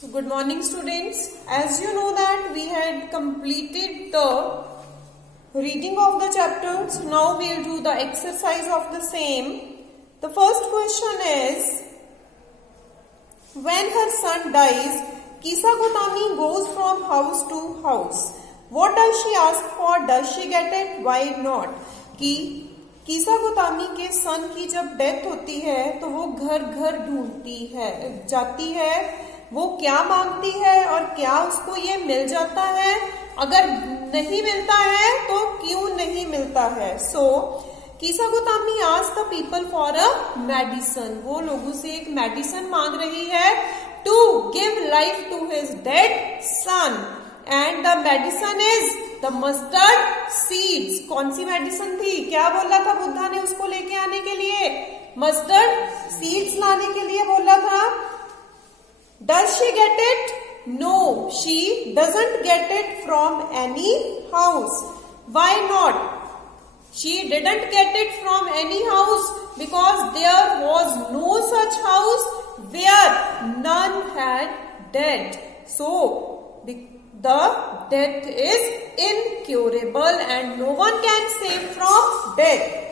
So good morning students. As you know that we had completed the reading of the chapters. Now we will do the exercise of the same. The first question is, when her son dies, Kisagutami goes from house to house. What does she ask for? Does she get it? Why not? कि कीसागोतामी के सन की जब death होती है तो वो घर घर ढूंढती है, जाती है, वो क्या मांगती है और क्या उसको ये मिल जाता है? अगर नहीं मिलता है तो क्यों नहीं मिलता है? So Kisagotami asked the people for a medicine. वो लोगों से एक मेडिसिन मांग रही है to give life to his dead son. And the medicine is the mustard seeds. कौन सी मेडिसिन थी? क्या बोला था बुद्धा ने उसको लेके आने के लिए? मस्टर्ड सीड्स लाने के लिए बोला था. Does she get it? No, she doesn't get it from any house. Why not? She didn't get it from any house because there was no such house where none had dead. So, the death is incurable and no one can save from death.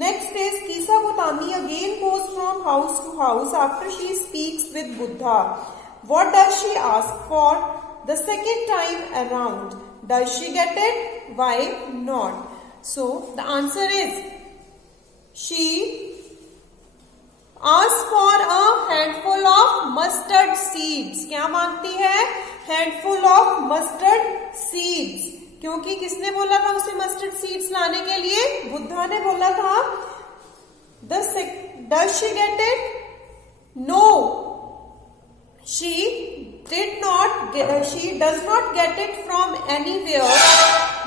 Next is Kisagutami again goes from house to house after she speaks with Buddha. What does she ask for the second time around? Does she get it? Why not? So the answer is she asks for a handful of mustard seeds. क्या मांगती है? Handful of mustard seeds. क्योंकि किसने बोला था उसे mustard seeds लाने के लिए? बुद्धा ने बोला था. Does she get it? No. She does not get it from anywhere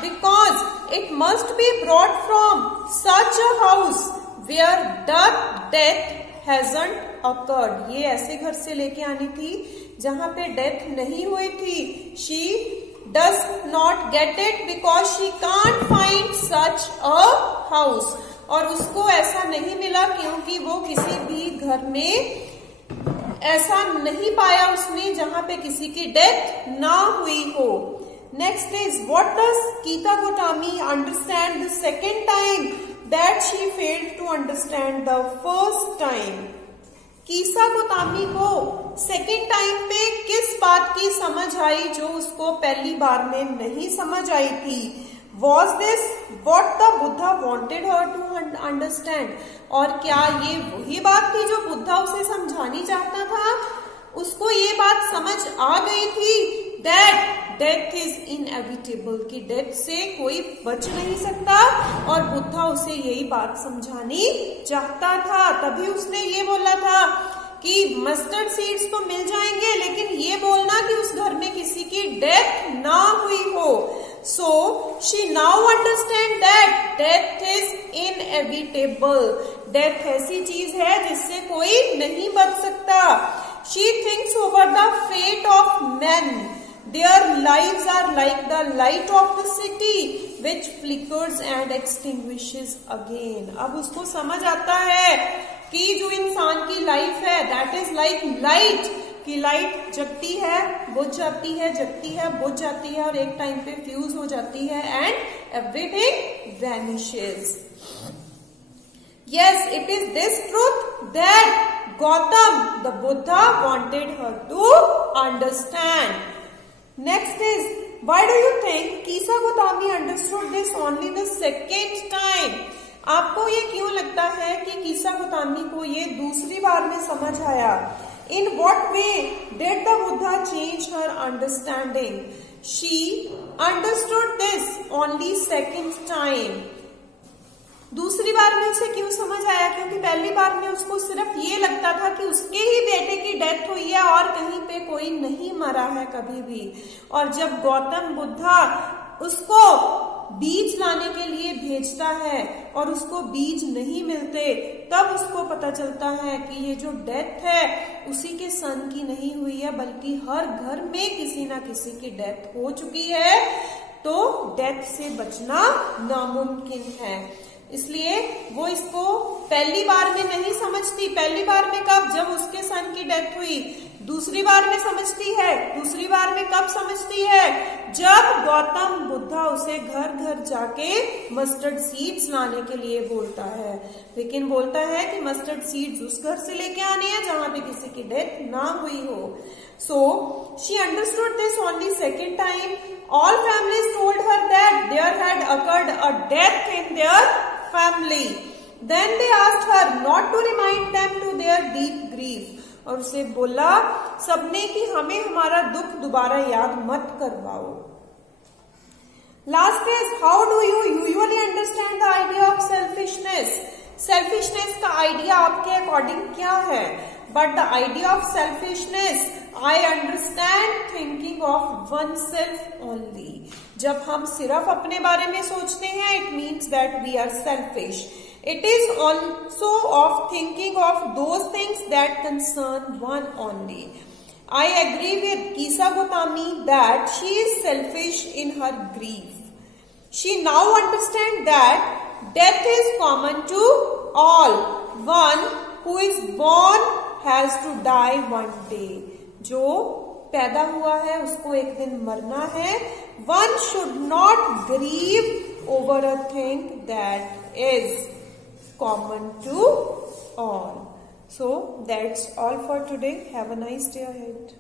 because it must be brought from such a house where death hasn't occurred. ये ऐसे घर से लेके आनी थी जहां पे डेथ नहीं हुई थी. She does not get it because she can't find such a house. और उसको ऐसा नहीं मिला क्योंकि वो किसी भी घर में ऐसा नहीं पाया उसने जहां पे किसी की डेथ ना हुई हो. Next is what does Kisagotami understand the second time that she failed to understand the first time. Kisagotami को सेकेंड टाइम पे किस बात की समझ आई जो उसको पहली बार में नहीं समझ आई थी? Was this what the Buddha wanted her to understand? और क्या ये वही बात थी जो बुद्धा उसे समझानी चाहता था? उसको ये बात समझ आ गई थी that death is inevitable, कि डेथ से कोई बच नहीं सकता और बुद्धा उसे यही बात समझानी चाहता था. तभी उसने ये बोला था कि मस्टर्ड सीड्स तो मिल जाएंगे लेकिन ये बोलना कि उस घर में किसी की डेथ ना हुई हो. So she now understand that death is inevitable. Death ऐसी चीज है जिससे कोई नहीं बच सकता. She thinks over the fate of men. Their lives are like the light of the city which flickers and extinguishes again. अब उसको समझ आता है कि जो इंसान की लाइफ है that is like light, कि लाइट जगती है, बुझ जाती है, जगती है, बुझ जाती है और एक टाइम पे फ्यूज हो जाती है and everything vanishes. Yes, it is this truth that Gautam, the Buddha, wanted her to understand. Next is, why do you think Kisagotami understood this only the second time? आपको ये क्यों लगता है कि कीसागोतामी को ये दूसरी बार में समझ आया? In what way did the Buddha change her understanding? She understood this only second time. दूसरी बार में उसे क्यों समझ आया? क्योंकि पहली बार में उसको सिर्फ ये लगता था कि उसके ही बेटे की डेथ हुई है और कहीं पे कोई नहीं मरा है कभी भी. और जब गौतम बुद्धा उसको बीज लाने के लिए भेजता है और उसको बीज नहीं मिलते, तब उसको पता चलता है कि ये जो डेथ है उसी के सन की नहीं हुई है बल्कि हर घर में किसी ना किसी की डेथ हो चुकी है. तो डेथ से बचना नामुमकिन है. इसलिए वो इसको पहली बार में नहीं समझती. पहली बार में कब? जब उसके सन की डेथ हुई. दूसरी बार में समझती है। दूसरी बार में कब समझती है? जब गौतम बुद्धा उसे घर घर जाके मस्टर्ड सीड्स लाने के लिए बोलता है, लेकिन बोलता है कि मस्टर्ड सीड्स उस घर से लेके आने हैं जहां पे किसी की डेथ ना हुई हो। So she understood this only second time. All families told her that there had occurred a death in their family. Then they asked her not to remind them to their deep grief. और उसे बोला सबने कि हमें हमारा दुख दोबारा याद मत करवाओ। Last is, how do you usually understand the idea of selfishness? Selfishness का आइडिया आपके अकॉर्डिंग क्या है? But the idea of selfishness, I understand thinking of oneself only. जब हम सिर्फ अपने बारे में सोचते हैं, it means that we are selfish. It is also of thinking of those things that concern one only. I agree with Kisa Gotami that she is selfish in her grief. She now understands that death is common to all. One who is born has to die one day. जो पैदा हुआ है उसको एक दिन मरना है. One should not grieve over a thing that is common to all. So that's all for today. Have a nice day ahead.